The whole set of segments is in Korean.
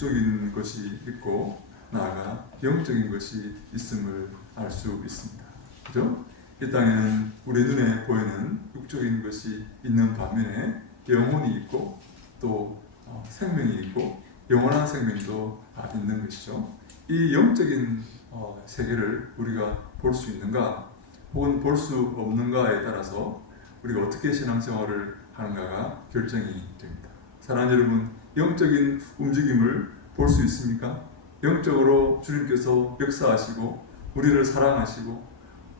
육적인 것이 있고 나아가 영적인 것이 있음을 알 수 있습니다. 그죠? 이 땅에는 우리 눈에 보이는 육적인 것이 있는 반면에 영혼이 있고 또 어, 생명이 있고 영원한 생명도 아, 있는 것이죠. 이 영적인 어, 세계를 우리가 볼 수 있는가 혹은 볼 수 없는가에 따라서 우리가 어떻게 신앙생활을 하는가가 결정이 됩니다. 사랑하는 여러분, 영적인 움직임을 볼 수 있습니까? 영적으로 주님께서 역사하시고 우리를 사랑하시고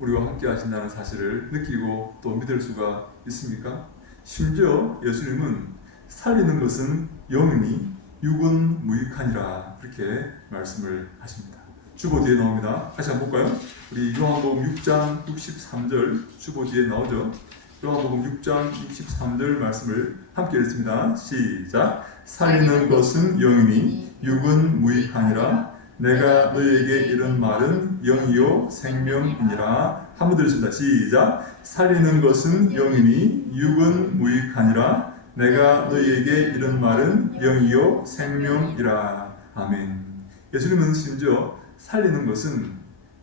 우리와 함께 하신다는 사실을 느끼고 또 믿을 수가 있습니까? 심지어 예수님은 살리는 것은 영이니 육은 무익하니라 그렇게 말씀을 하십니다. 주보 뒤에 나옵니다. 다시 한번 볼까요? 우리 요한복음 6장 63절 주보 뒤에 나오죠. 요한복음 6장 63절 말씀을 함께 읽습니다. 시작. 살리는 것은 영이니 육은 무익하니라. 내가 너희에게 이런 말은 영이요 생명이니라. 한번 들으십니다. 시작. 살리는 것은 영이니 육은 무익하니라. 내가 너희에게 이런 말은 영이요 생명이라. 아멘. 예수님은 심지어 살리는 것은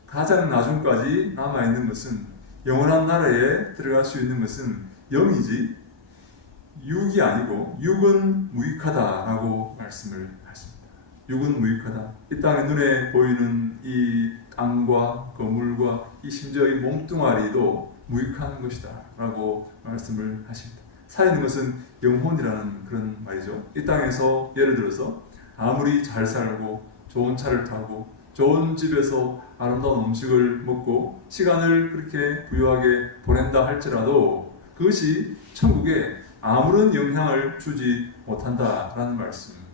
가장 나중까지 남아 있는 것은 영원한 나라에 들어갈 수 있는 것은 영이지 육이 아니고 육은 무익하다라고 말씀을 하십니다. 육은 무익하다. 이 땅의 눈에 보이는 이 땅과 거물과 이 심지어 이 몸뚱아리도 무익한 것이다라고 말씀을 하십니다. 살리는 것은 영혼이라는 그런 말이죠. 이 땅에서 예를 들어서 아무리 잘 살고 좋은 차를 타고 좋은 집에서 아름다운 음식을 먹고 시간을 그렇게 부유하게 보낸다 할지라도 그것이 천국에 아무런 영향을 주지 못한다라는 말씀입니다.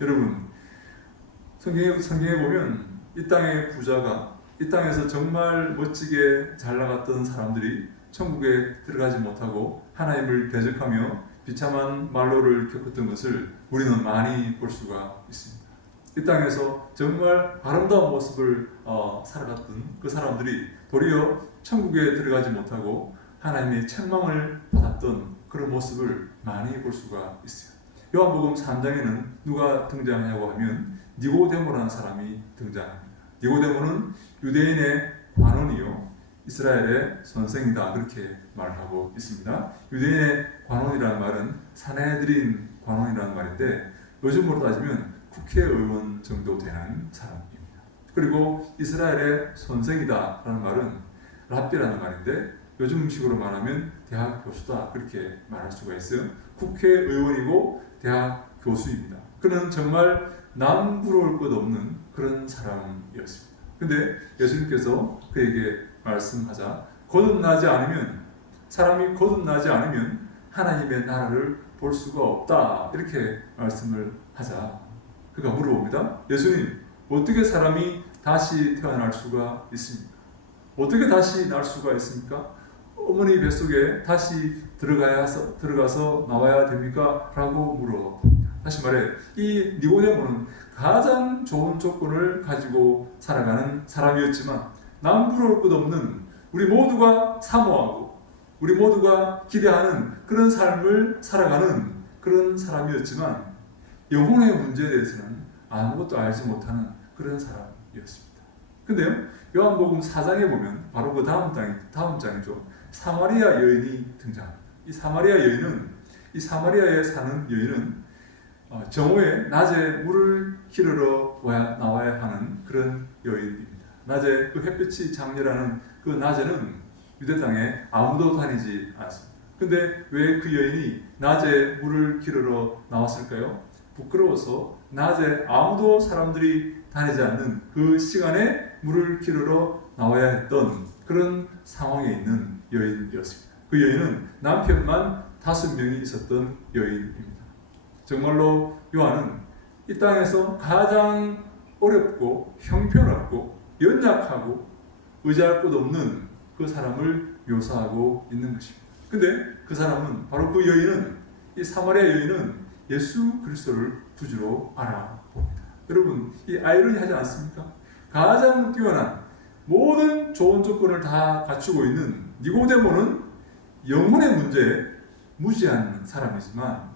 여러분, 성경에, 성경에 보면 이 땅의 부자가 이 땅에서 정말 멋지게 잘 나갔던 사람들이 천국에 들어가지 못하고 하나님을 대적하며 비참한 말로를 겪었던 것을 우리는 많이 볼 수가 있습니다. 이 땅에서 정말 아름다운 모습을 어, 살아갔던 그 사람들이 도리어 천국에 들어가지 못하고 하나님의 책망을 받았던 그런 모습을 많이 볼 수가 있어요. 요한복음 3장에는 누가 등장하냐고 하면 니고데모라는 사람이 등장합니다. 니고데모는 유대인의 관원이요 이스라엘의 선생이다 그렇게 말하고 있습니다. 유대인의 관원이라는 말은 사내들인 관원이라는 말인데 요즘으로 따지면 국회의원 정도 되는 사람입니다. 그리고 이스라엘의 선생이다라는 말은 랍비라는 말인데 요즘 식으로 말하면 대학 교수다 그렇게 말할 수가 있어요. 국회의원이고 대학 교수입니다. 그는 정말 남부러울 것 없는 그런 사람이었습니다. 근데 예수님께서 그에게 말씀하자 거듭나지 않으면 사람이 거듭나지 않으면 하나님의 나라를 볼 수가 없다 이렇게 말씀을 하자 그가 물어봅니다. 예수님 어떻게 사람이 다시 태어날 수가 있습니까? 어떻게 다시 날 수가 있습니까? 어머니 뱃속에 다시 들어가서 들어가서 나와야 됩니까? 라고 물어봅니다. 다시 말해 이 니고데모는 가장 좋은 조건을 가지고 살아가는 사람이었지만 남부러울 것 없는 우리 모두가 사모하고 우리 모두가 기대하는 그런 삶을 살아가는 그런 사람이었지만 영혼의 문제에 대해서는 아무것도 알지 못하는 그런 사람이었습니다. 근데요, 요한복음 4장에 보면 바로 그 다음 장 다음 장이죠. 사마리아 여인이 등장합니다. 이 사마리아 여인은 이 사마리아에 사는 여인은 어, 정오에 낮에 물을 기르러 와야, 나와야 하는 그런 여인입니다. 낮에 그 햇빛이 장렬하는 그 낮에는 유대 땅에 아무도 다니지 않습니다. 근데 왜 그 여인이 낮에 물을 기르러 나왔을까요? 부끄러워서 낮에 아무도 사람들이 다니지 않는 그 시간에 물을 기르러 나와야 했던 그런 상황에 있는 여인이었습니다. 그 여인은 남편만 다섯 명이 있었던 여인입니다. 정말로 요한은 이 땅에서 가장 어렵고 형편없고 연약하고 의지할 곳 없는 그 사람을 묘사하고 있는 것입니다. 근데 그 사람은 바로 그 여인은 이 사마리아 여인은 예수 그리스도를 부주로 알아봅니다. 여러분 이 아이러니하지 않습니까? 가장 뛰어난 모든 좋은 조건을 다 갖추고 있는 니고데모는 영혼의 문제에 무지한 사람이지만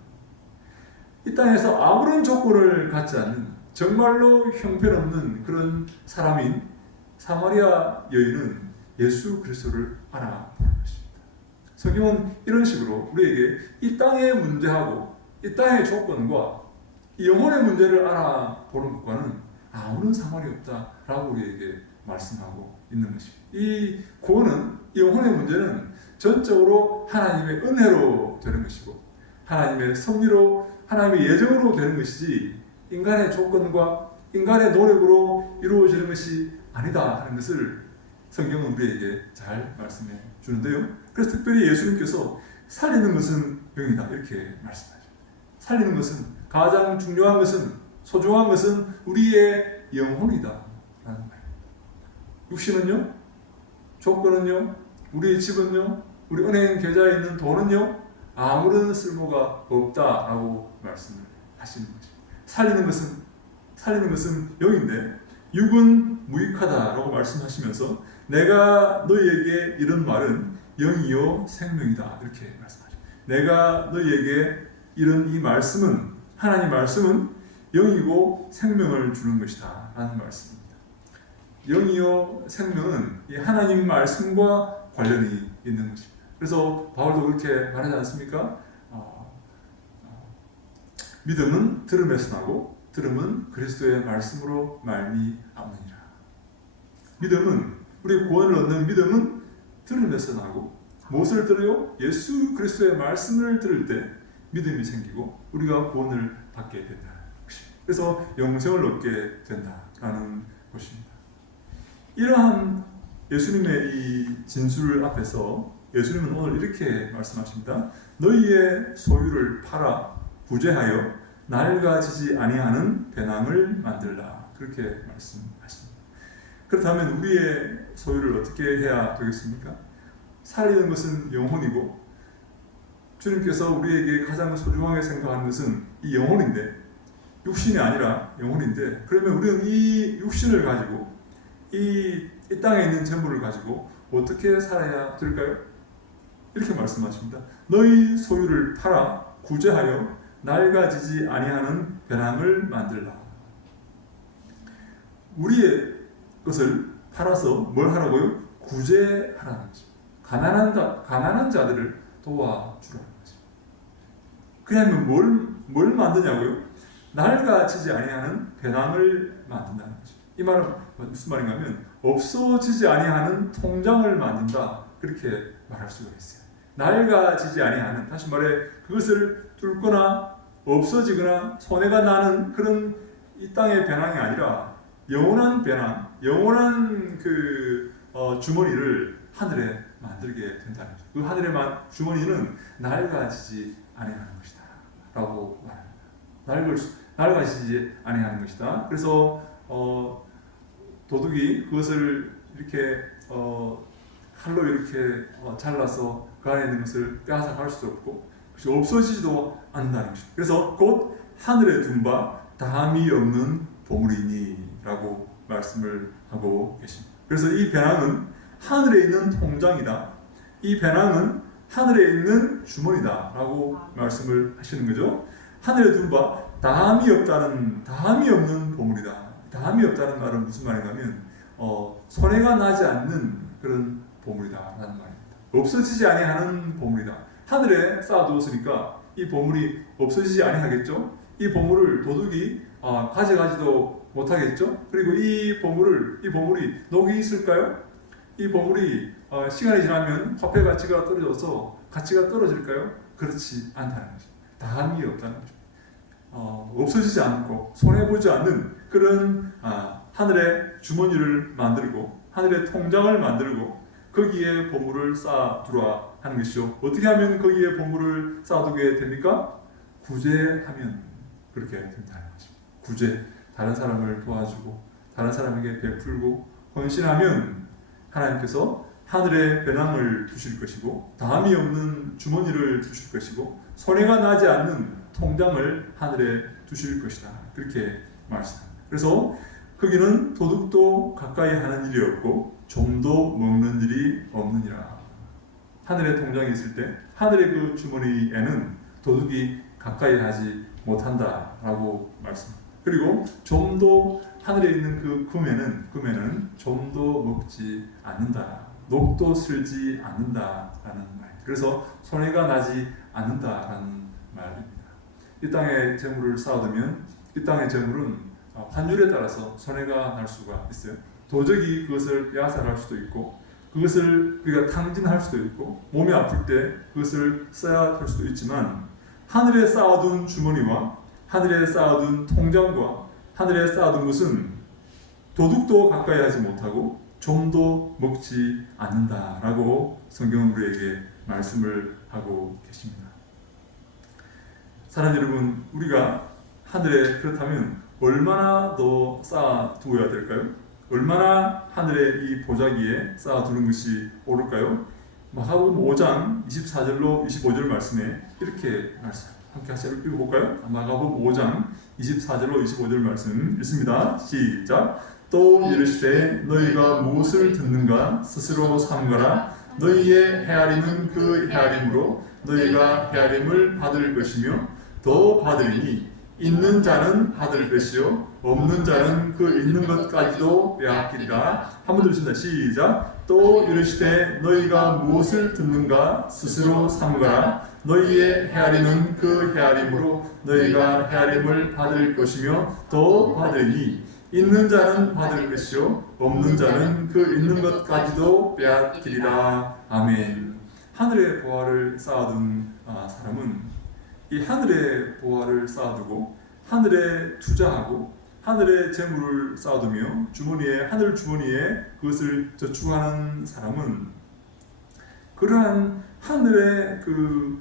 이 땅에서 아무런 조건을 갖지 않는 정말로 형편없는 그런 사람인 사마리아 여인은 예수 그리스도를 알아보는 것입니다. 성경은 이런 식으로 우리에게 이 땅의 문제하고 이 땅의 조건과 이 영혼의 문제를 알아보는 것과는 아무런 상관이 없다라고 우리에게 말씀하고 있는 것입니다. 이 구원은 이 영혼의 문제는 전적으로 하나님의 은혜로 되는 것이고 하나님의 섭리로 하나님의 예정으로 되는 것이지 인간의 조건과 인간의 노력으로 이루어지는 것이 아니다 하는 것을 성경은 우리에게 잘 말씀해 주는데요. 그래서 특별히 예수님께서 살리는 것은 영이다 이렇게 말씀하죠. 살리는 것은 가장 중요한 것은 소중한 것은 우리의 영혼이다 라는 말. 육신은요, 조건은요, 우리의 집은요, 우리 은행 계좌에 있는 돈은요 아무런 쓸모가 없다라고 말씀을 하시는 거죠. 살리는 것은 살리는 것은 영인데 육은 무익하다라고 말씀하시면서 내가 너희에게 이런 말은 영이요 생명이다 이렇게 말씀하죠. 내가 너희에게 이런 이 말씀은 하나님 말씀은 영이고 생명을 주는 것이다 라는 말씀입니다. 영이요 생명은 이 하나님 말씀과 관련이 있는 것입니다. 그래서 바울도 그렇게 말하지 않습니까? 어, 어, 믿음은 들음에서 나고 들음은 그리스도의 말씀으로 말미암느니라. 믿음은 우리 구원을 얻는 믿음은 들음에서 나고 무엇을 들어요? 예수 그리스도의 말씀을 들을 때 믿음이 생기고 우리가 구원을 받게 된다. 그래서 영생을 얻게 된다라는 것입니다. 이러한 예수님의 이 진술 앞에서 예수님은 오늘 이렇게 말씀하십니다. 너희의 소유를 팔아 구제하여 낡아지지 아니하는 배낭을 만들라. 그렇게 말씀하십니다. 그렇다면 우리의 소유를 어떻게 해야 되겠습니까? 살리는 것은 영혼이고 주님께서 우리에게 가장 소중하게 생각하는 것은 이 영혼인데 육신이 아니라 영혼인데 그러면 우리는 이 육신을 가지고 이, 이 땅에 있는 재물을 가지고 어떻게 살아야 될까요? 이렇게 말씀하십니다. 너희 소유를 팔아 구제하여 낡아지지 아니하는 배낭을 만들라. 우리의 것을 팔아서 뭘 하라고요? 구제하라는 거죠. 가난한, 자, 가난한 자들을 도와주라는 거죠. 그냥 뭘, 뭘 만드냐고요? 낡아지지 아니하는 배낭을 만든다는 거죠. 이 말은 무슨 말인가면 없어지지 아니하는 통장을 만든다 그렇게 말할 수가 있어요. 낡아지지 아니하는 다시 말해 그것을 뚫거나 없어지거나 손해가 나는 그런 이 땅의 배낭이 아니라 영원한 배낭, 영원한 그 어, 주머니를 하늘에 만들게 된다는 거죠. 그 하늘의 주머니는 낡아지지 아니하는 것이다 라고 말합니다. 낡을 낡아지지 아니하는 것이다. 그래서 어, 도둑이 그것을 이렇게 어, 칼로 이렇게 어, 잘라서 그 안에 있는 것을 빼앗아 갈 수도 없고 그것이 없어지지도 않는다는 것입니다. 그래서 곧 하늘에 둔바 다함이 없는 보물이니라고 말씀을 하고 계십니다. 그래서 이 배낭은 하늘에 있는 통장이다. 이 배낭은 하늘에 있는 주머니다라고 말씀을 하시는 거죠. 하늘에 둔 바 다함이 없다는 다함이 없는 보물이다. 다함이 없다는 말은 무슨 말인가면 어, 손해가 나지 않는 그런 보물이다라는 말입니다. 없어지지 아니하는 보물이다. 하늘에 쌓아두었으니까 이 보물이 없어지지 아니하겠죠. 이 보물을 도둑이 어, 가져가지도 못하겠죠. 그리고 이 보물을 이 보물이 녹이 있을까요? 이 보물이 어, 시간이 지나면 화폐 가치가 떨어져서 가치가 떨어질까요? 그렇지 않다는 거죠. 다함이 없다는 거죠. 어, 없어지지 않고 손해 보지 않는 그런 아, 하늘의 주머니를 만들고 하늘의 통장을 만들고 거기에 보물을 쌓아두라 하는 것이죠. 어떻게 하면 거기에 보물을 쌓아두게 됩니까? 구제하면 그렇게 된다는 거죠. 구제, 다른 사람을 도와주고 다른 사람에게 베풀고 헌신하면 하나님께서 하늘의 배낭을 주실 것이고 다함이 없는 주머니를 주실 것이고 손해가 나지 않는 통장을 하늘에 두실 것이다. 그렇게 말씀합니다. 그래서 거기는 도둑도 가까이 하는 일이 없고 좀도 먹는 일이 없느니라. 하늘의 통장이 있을 때 하늘의 그 주머니에는 도둑이 가까이 하지 못한다라고 말씀. 그리고 좀도 하늘에 있는 그 금에는 금에는 좀도 먹지 않는다. 녹도 슬지 않는다라는 말. 그래서 손해가 나지 않는다라는 말입니다. 이 땅에 재물을 쌓아두면 이 땅의 재물은 어, 환율에 따라서 손해가 날 수가 있어요. 도적이 그것을 빼앗아갈 수도 있고 그것을 우리가 탕진할 수도 있고 몸이 아플 때 그것을 써야 할 수도 있지만 하늘에 쌓아둔 주머니와 하늘에 쌓아둔 통장과 하늘에 쌓아둔 것은 도둑도 가까이 하지 못하고 좀도 먹지 않는다라고 성경은 우리에게 말씀을 하고 계십니다. 사랑하는 여러분, 우리가 하늘에 그렇다면 얼마나 더 쌓아 두어야 될까요? 얼마나 하늘의 이 보자기에 쌓아 두는 것이 옳을까요? 마가복음 5장 24절로 25절 말씀에 이렇게 말씀 함께 같이 읽어볼까요? 마가복음 5장 24절로 25절 말씀 읽습니다. 시작. 또 이르시되 너희가 무엇을 듣는가? 스스로 삼가라. 너희의 헤아리는 그 헤아림으로 너희가 헤아림을 받을 것이며 더 받으리니 있는 자는 받을 것이요 없는 자는 그 있는 것까지도 빼앗기리라. 한번 들으신다. 시작. 또 이르시되 너희가 무엇을 듣는가? 스스로 삼가라. 너희의 헤아리는 그 헤아림으로 너희가 헤아림을 받을 것이며 더 받으니 있는 자는 받을 것이요 없는 자는 그 있는 것까지도 빼앗기리라 아멘 하늘의 보화를 쌓아둔 아, 사람은 이 하늘의 보화를 쌓아두고 하늘에 투자하고 하늘의 재물을 쌓아두며 주머니에 하늘 주머니에 그것을 저축하는 사람은 그러한 하늘의 그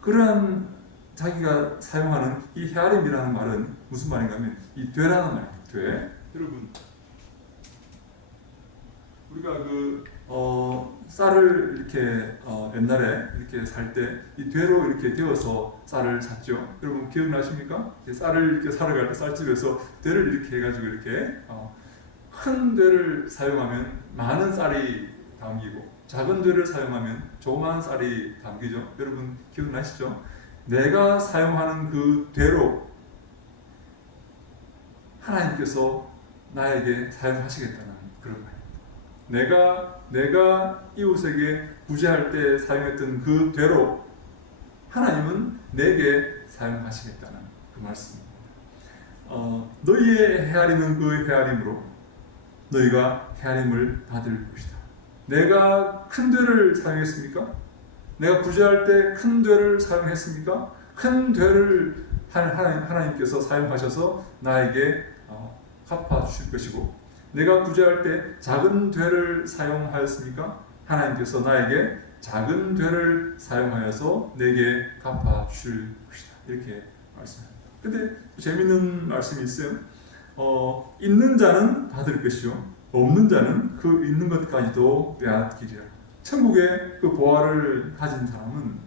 그러한 자기가 사용하는 이 헤아림이라는 말은 무슨 말인가면 이 되라는 말이에요. 돼. 여러분 우리가 그 어, 쌀을 이렇게 어, 옛날에 이렇게 살 때 이 되로 이렇게 데워서 쌀을 샀죠. 여러분 기억나십니까? 이 쌀을 이렇게 사러 갈 때 쌀집에서 되를 이렇게 해가지고 이렇게 어, 큰 되를 사용하면 많은 쌀이 담기고 작은 되를 사용하면 조그만 쌀이 담기죠. 여러분 기억나시죠? 내가 사용하는 그 되로 하나님께서 나에게 사용하시겠다는 그런 말입니다. 내가 내가 이웃에게 구제할 때 사용했던 그 되로 하나님은 내게 사용하시겠다는 그 말씀입니다. 어, 너희의 헤아리는 그 헤아림으로 너희가 헤아림을 받을 것이다. 내가 큰 되를 사용했습니까? 내가 구제할 때큰 되를 사용했습니까? 큰 하나님, 하나님께서 사용하셔서 나에게 어, 갚아 주실 것이고 내가 구제할 때 작은 되를 사용하였습니까? 하나님께서 나에게 작은 되를 사용하여서 내게 갚아 주실 것이다. 이렇게 말씀합니다. 근데 재밌는 말씀이 있어요. 어, 있는 자는 받을 것이요 없는 자는 그 있는 것까지도 빼앗기리라. 천국의 그 보화를 가진 사람은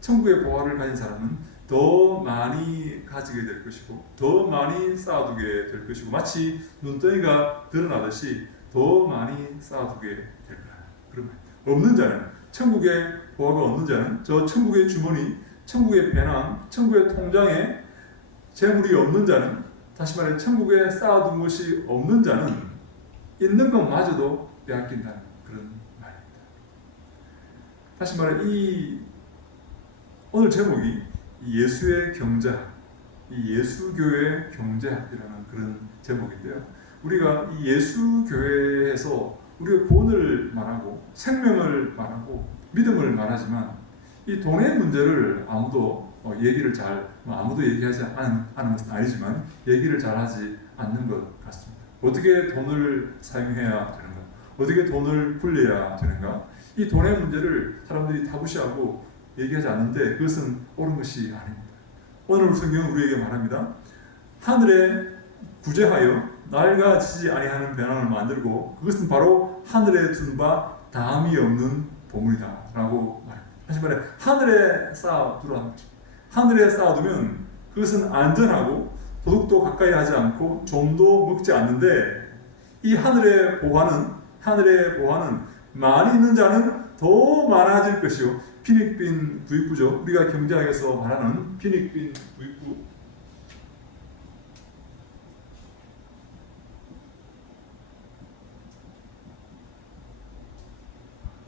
천국의 보화를 가진 사람은 더 많이 가지게 될 것이고 더 많이 쌓아두게 될 것이고 마치 눈덩이가 드러나듯이 더 많이 쌓아두게 될 거야. 그러면 없는 자는 천국의 보화가 없는 자는 저 천국의 주머니, 천국의 배낭, 천국의 통장에 재물이 없는 자는 다시 말해 천국에 쌓아둔 것이 없는 자는 있는 것마저도 빼앗긴다는 그런 말입니다. 다시 말해 이 오늘 제목이 예수의 경제학, 이 예수교회 경제학이라는 그런 제목인데요. 우리가 이 예수교회에서 우리가 구원을 말하고 생명을 말하고 믿음을 말하지만 이 돈의 문제를 아무도 어, 얘기를 잘뭐 아무도 얘기하지 않은, 않은 것은 아니지만 얘기를 잘 하지 않는 것 같습니다. 어떻게 돈을 사용해야 되는가? 어떻게 돈을 굴려야 되는가? 이 돈의 문제를 사람들이 다 무시하고 얘기하지 않는데 그것은 옳은 것이 아닙니다. 오늘 성경은 우리에게 말합니다. 하늘에 구제하여 낡아지지 아니하는 배낭을 만들고 그것은 바로 하늘에 둔 바 다함이 없는 보물이다 라고 말합니다. 다시 말해 하늘에 쌓아두라는 거죠. 하늘에 쌓아두면 그것은 안전하고 도둑도 가까이 하지 않고 좀도 먹지 않는데 이 하늘의 보화는 하늘의 보화는 많이 있는 자는 더 많아질 것이요 피닉빈 부익부죠. 우리가 경제학에서 말하는 피닉빈 부익부.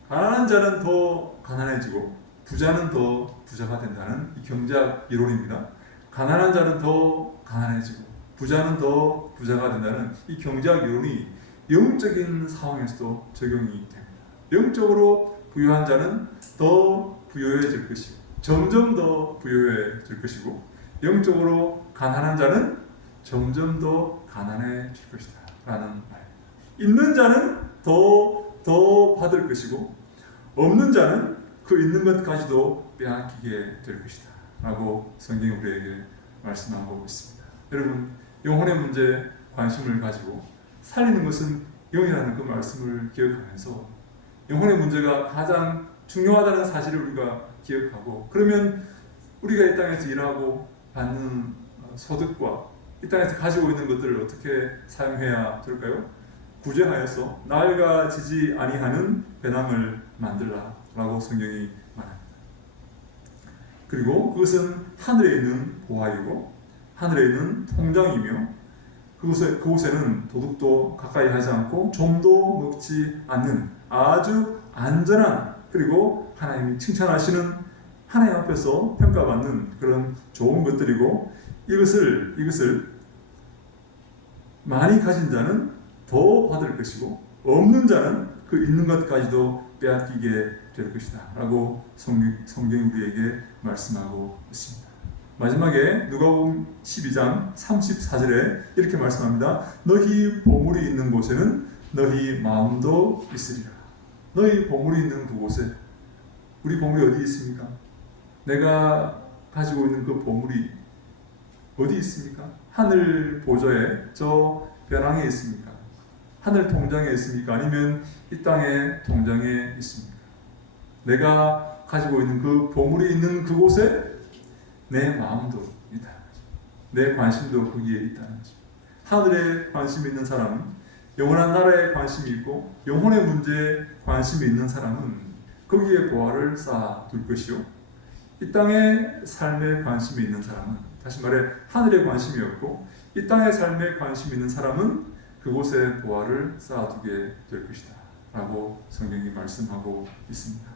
가난한 자는 더 가난해지고 부자는 더 부자가 된다는 이 경제학 이론입니다. 가난한 자는 더 가난해지고 부자는 더 부자가 된다는 이 경제학 이론이 영적인 상황에서도 적용이 됩니다. 영적으로 부유한 자는 더 부유해질 것이고 점점 더 부유해질 것이고 영적으로 가난한 자는 점점 더 가난해질 것이다 라는 말. 있는 자는 더, 더 받을 것이고 없는 자는 그 있는 것까지도 빼앗기게 될 것이다 라고 성경이 우리에게 말씀하고 있습니다. 여러분 영혼의 문제에 관심을 가지고 살리는 것은 영이라는 그 말씀을 기억하면서 영혼의 문제가 가장 중요하다는 사실을 우리가 기억하고 그러면 우리가 이 땅에서 일하고 받는 어, 소득과 이 땅에서 가지고 있는 것들을 어떻게 사용해야 될까요? 구제하여서 낡아지지 아니하는 배낭을 만들라라고 성경이 말합니다. 그리고 그것은 하늘에 있는 보화이고 하늘에 있는 통장이며 그곳에, 그곳에는 도둑도 가까이 하지 않고 좀도 먹지 않는 아주 안전한 그리고 하나님이 칭찬하시는 하나님 앞에서 평가받는 그런 좋은 것들이고 이것을 이것을 많이 가진 자는 더 받을 것이고 없는 자는 그 있는 것까지도 빼앗기게 될 것이다 라고 성경, 성경이 우리에게 말씀하고 있습니다. 마지막에 누가복음 12장 34절에 이렇게 말씀합니다. 너희 보물이 있는 곳에는 너희 마음도 있으리라. 너희 보물이 있는 그곳에 우리 보물이 어디 있습니까? 내가 가지고 있는 그 보물이 어디 있습니까? 하늘 보좌에 저 벼랑에 있습니까? 하늘 통장에 있습니까? 아니면 이 땅의 통장에 있습니까? 내가 가지고 있는 그 보물이 있는 그곳에 내 마음도 있다는 거죠. 내 관심도 거기에 있다는 거죠. 하늘에 관심이 있는 사람은 영원한 나라에 관심이 있고 영혼의 문제에 관심이 있는 사람은 거기에 보화를 쌓아둘 것이요. 이 땅의 삶에 관심이 있는 사람은 다시 말해 하늘에 관심이 없고 이 땅의 삶에 관심이 있는 사람은 그곳에 보화를 쌓아두게 될 것이다. 라고 성경이 말씀하고 있습니다.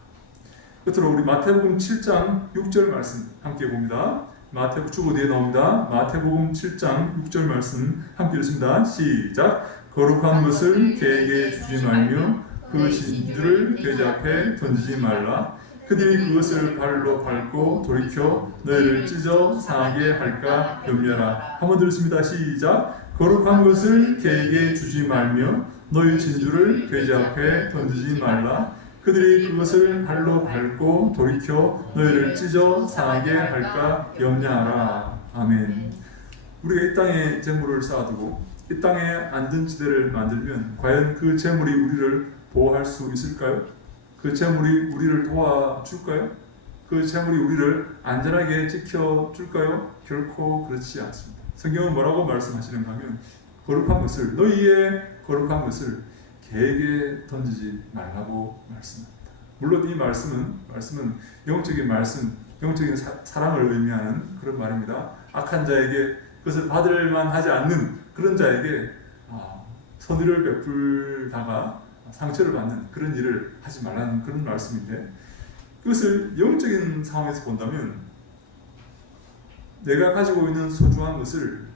끝으로 우리 마태복음 7장 6절 말씀 함께 봅니다. 마태복음 주보 뒤에 나옵니다. 마태복음 7장 6절 말씀 함께 읽습니다. 시작. 거룩한 것을 개에게 주지 말며 그 진주를 돼지 앞에 던지지 말라. 그들이 그것을 발로 밟고 돌이켜 너희를 찢어 상하게 할까 염려라. 한번 들었습니다. 시작. 거룩한 것을 개에게 주지 말며 너희 진주를 돼지 앞에 던지지 말라. 그들이 그것을 발로 밟고 돌이켜 너희를 찢어 상하게 할까 염려하라. 아멘. 우리가 이 땅에 재물을 쌓아두고 이 땅에 안전지대를 만들면 과연 그 재물이 우리를 보호할 수 있을까요? 그 재물이 우리를 도와줄까요? 그 재물이 우리를 안전하게 지켜줄까요? 결코 그렇지 않습니다. 성경은 뭐라고 말씀하시는가 하면 거룩한 것을 너희의 거룩한 것을 개에게 던지지 말라고 말씀합니다. 물론 이 말씀은 말씀은 영적인 말씀, 영적인 사, 랑을 의미하는 그런 말입니다. 악한 자에게 그것을 받을 만하지 않는 그런 자에게 아, 선의를 베풀다가 상처를 받는 그런 일을 하지 말라는 그런 말씀인데 그것을 영적인 상황에서 본다면 내가 가지고 있는 소중한 것을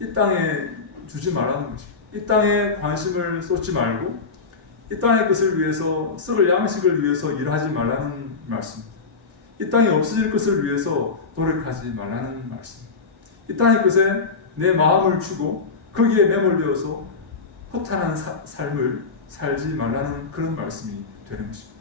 이 땅에 주지 말라는 것입니다. 이 땅에 관심을 쏟지 말고 이 땅의 것을 위해서 썩을 양식을 위해서 일하지 말라는 말씀입니다. 이 땅이 없어질 것을 위해서 노력하지 말라는 말씀입니다. 이 땅의 것에 내 마음을 주고 거기에 매몰되어서 허탄한 사, 삶을 살지 말라는 그런 말씀이 되는 것입니다.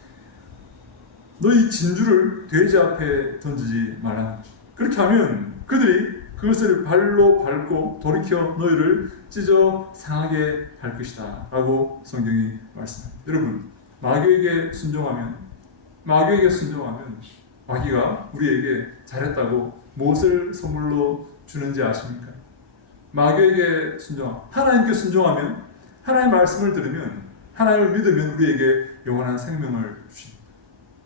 너희 진주를 돼지 앞에 던지지 것입니다. 그렇게 하면 그들이 그것을 발로 밟고 돌이켜 너희를 찢어 상하게 할 것이다. 라고 성경이 말씀합니다. 여러분, 마귀에게 순종하면, 마귀에게 순종하면, 마귀가 우리에게 잘했다고 무엇을 선물로 주는지 아십니까? 마귀에게 순종, 하나님께 순종하면, 하나님의 말씀을 들으면, 하나님을 믿으면 우리에게 영원한 생명을 주십니다.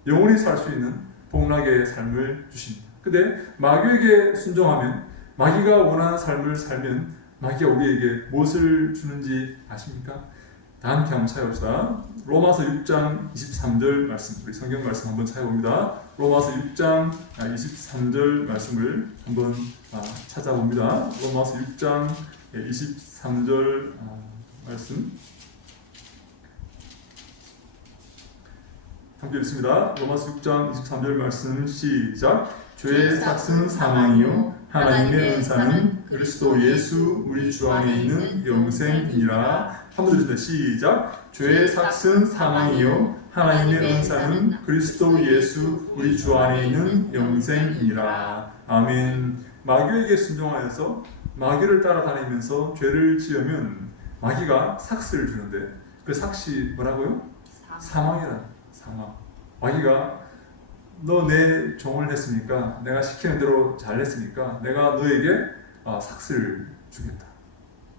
영원히 살 수 있는 복락의 삶을 주십니다. 근데 마귀에게 순종하면 마귀가 원하는 삶을 살면 마귀가 우리에게 무엇을 주는지 아십니까? 다 함께 한번 찾아봅시다. 로마서 6장 23절 말씀, 우리 성경 말씀 한번 찾아봅니다. 로마서 6장 23절 말씀을 한번 아, 찾아봅니다. 로마서 6장 23절 아, 말씀 함께 읽습니다. 로마서 6장 23절 말씀 시작. 죄의 삭은 사망이요 하나님의 은사는 그리스도 예수 우리 주 안에 있는 영생이니라. 한번 더 시작. 죄의 삭은 사망이요 하나님의 은사는 그리스도 예수 우리 주 안에 있는 영생이니라. 아멘. 마귀에게 순종하여서 마귀를 따라다니면서 죄를 지으면 마귀가 삭스를 주는데 그 삭시 뭐라고요? 사망이라 사망. 마귀가 너 내 종을 했으니까 내가 시키는 대로 잘 했으니까 내가 너에게 아, 삭스를 주겠다.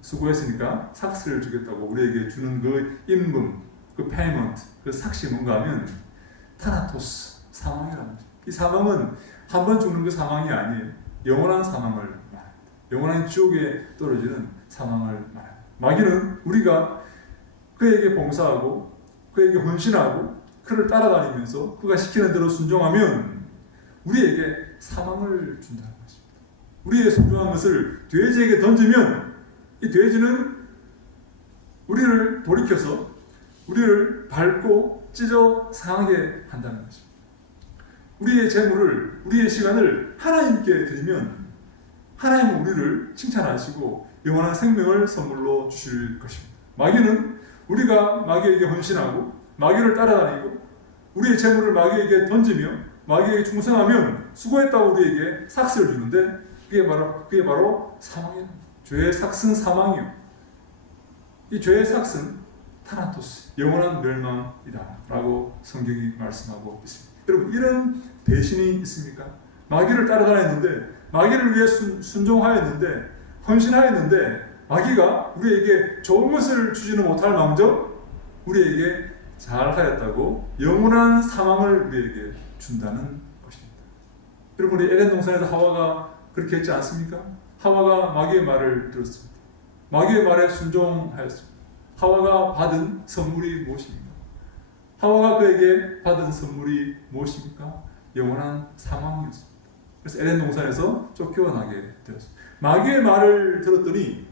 수고했으니까 삭스를 주겠다고 우리에게 주는 그 임금, 그 페이먼트, 그 삭시 뭔가 하면 타나토스 사망이라는. 이 사망은 한 번 죽는 그 사망이 아니에요. 영원한 사망을 말합니다. 영원한 지옥에 떨어지는 사망을 말합니다. 마귀는 우리가 그에게 봉사하고 그에게 헌신하고 그를 따라다니면서 그가 시키는 대로 순종하면 우리에게 사망을 준다는 것입니다. 우리의 순종한 것을 돼지에게 던지면 이 돼지는 우리를 돌이켜서 우리를 밟고 찢어 상하게 한다는 것입니다. 우리의 재물을 우리의 시간을 하나님께 드리면 하나님은 우리를 칭찬하시고 영원한 생명을 선물로 주실 것입니다. 마귀는 우리가 마귀에게 헌신하고 마귀를 따라다니고 우리의 재물을 마귀에게 던지며 마귀에게 충성하면 수고했다고 우리에게 삭스를 주는데 그게 바로 그게 바로 사망이에요. 죄의 삭스는 사망이요. 이 죄의 삭스는 타나토스 영원한 멸망이다라고 성경이 말씀하고 있습니다. 여러분 이런 배신이 있습니까? 마귀를 따라다녔는데 마귀를 위해 순, 순종하였는데 헌신하였는데 마귀가 우리에게 좋은 것을 주지는 못할 망정 우리에게 잘하였다고 영원한 사망을 우리에게 준다는 것입니다. 여러분 우리 에덴 동산에서 하와가 그렇게 했지 않습니까? 하와가 마귀의 말을 들었습니다. 마귀의 말에 순종하였습니다. 하와가 받은 선물이 무엇입니까? 하와가 그에게 받은 선물이 무엇입니까? 영원한 사망이었습니다. 그래서 에덴 동산에서 쫓겨나게 되었습니다. 마귀의 말을 들었더니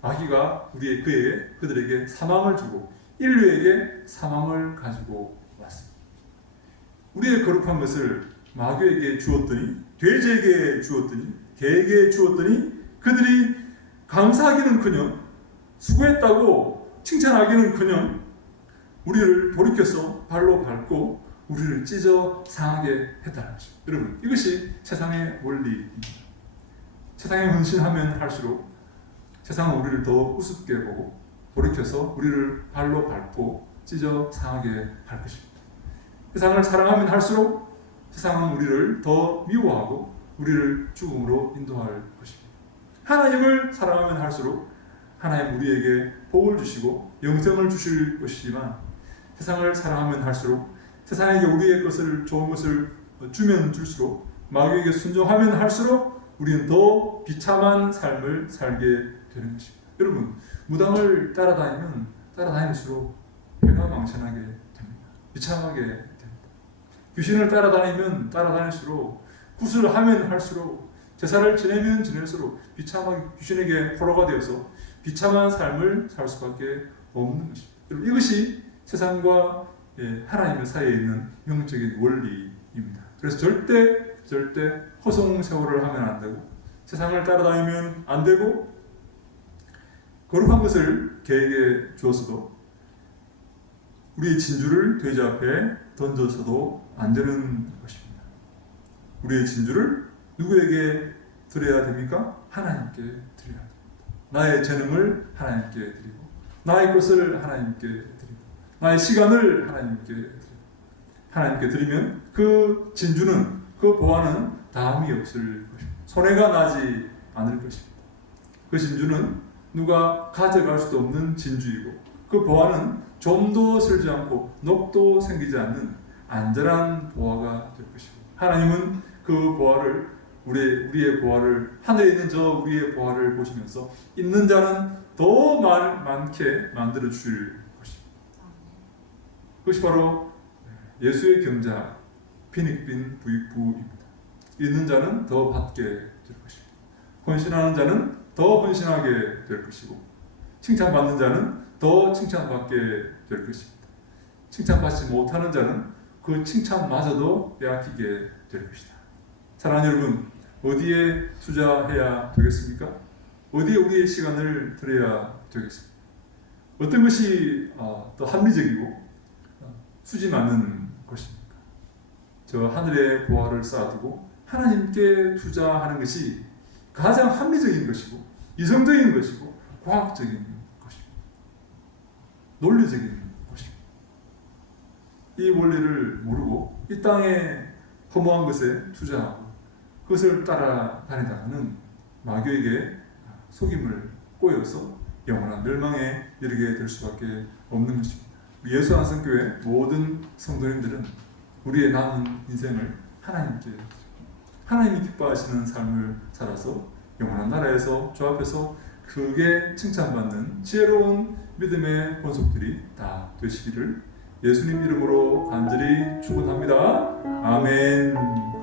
마귀가 우리의 그에 그들에게 사망을 주고 인류에게 사망을 가지고 왔습니다. 우리의 거룩한 것을 마귀에게 주었더니 돼지에게 주었더니 개에게 주었더니 그들이 감사하기는커녕 수고했다고 칭찬하기는커녕 우리를 돌이켜서 발로 밟고 우리를 찢어 상하게 했다는 것입니다. 여러분 이것이 세상의 원리입니다. 세상에 헌신하면 할수록 세상은 우리를 더 우습게 보고 돌이켜서 우리를 발로 밟고 찢어 상하게 할 것입니다. 세상을 사랑하면 할수록 세상은 우리를 더 미워하고 우리를 죽음으로 인도할 것입니다. 하나님을 사랑하면 할수록 하나님 우리에게 복을 주시고 영생을 주실 것이지만 세상을 사랑하면 할수록 세상에게 우리의 것을 좋은 것을 주면 줄수록 마귀에게 순종하면 할수록 우리는 더 비참한 삶을 살게 되는 것입니다. 여러분 무당을 따라다니면 따라다닐수록 배가 망신하게 됩니다. 비참하게 됩니다. 귀신을 따라다니면 따라다닐수록 구슬을 하면 할수록 제사를 지내면 지낼수록 비참하게 귀신에게 포로가 되어서 비참한 삶을 살 수밖에 없는 것입니다. 이것이 세상과 예, 하나님의 사이에 있는 영적인 원리입니다. 그래서 절대 절대 허송세월을 하면 안 되고 세상을 따라다니면 안 되고 거룩한 것을 개에게 주었어도 우리의 진주를 돼지 앞에 던져서도 안 되는 것입니다. 우리의 진주를 누구에게 드려야 됩니까? 하나님께 드려야 됩니다. 나의 재능을 하나님께 드리고 나의 것을 하나님께 드리고 나의 시간을 하나님께 드리고 하나님께 드리면 그 진주는 그 보화는 다함이 없을 것입니다. 손해가 나지 않을 것입니다. 그 진주는 누가 가져갈 수도 없는 진주이고 그 보화는 좀도 슬지 않고 녹도 생기지 않는 안전한 보화가 될 것이고 하나님은 그 보화를 우리 우리의 보화를 하늘에 있는 저 우리의 보화를 보시면서 있는 자는 더 많, 많게 만들어 주실 그것이 바로 예수의 경자 빈익빈 부익부입니다. 있는 자는 더 받게 될 것이고 헌신하는 자는 더 헌신하게 될 것이고 칭찬받는 자는 더 칭찬받게 될 것입니다. 칭찬받지 못하는 자는 그 칭찬마저도 빼앗기게 될 것이다. 사랑하는 여러분, 어디에 투자해야 되겠습니까? 어디에 우리의 시간을 들여야 되겠습니까? 어떤 것이 어, 더 합리적이고 어, 수지 맞는 것입니까? 저 하늘의 보화를 쌓아두고 하나님께 투자하는 것이 가장 합리적인 것이고 이성적인 것이고 과학적인 것이고 논리적인 것이고 이 원리를 모르고 이 땅에 허무한 것에 투자하고 그것을 따라다니다가는 마귀에게 속임을 꼬여서 영원한 멸망에 이르게 될 수밖에 없는 것입니다. 예수 안성교회 모든 성도님들은 우리의 남은 인생을 하나님께 하나님이 기뻐하시는 삶을 살아서 영원한 나라에서 주 앞에서 크게 칭찬받는 지혜로운 믿음의 본속들이 다 되시기를 예수님 이름으로 간절히 축원합니다. 아멘.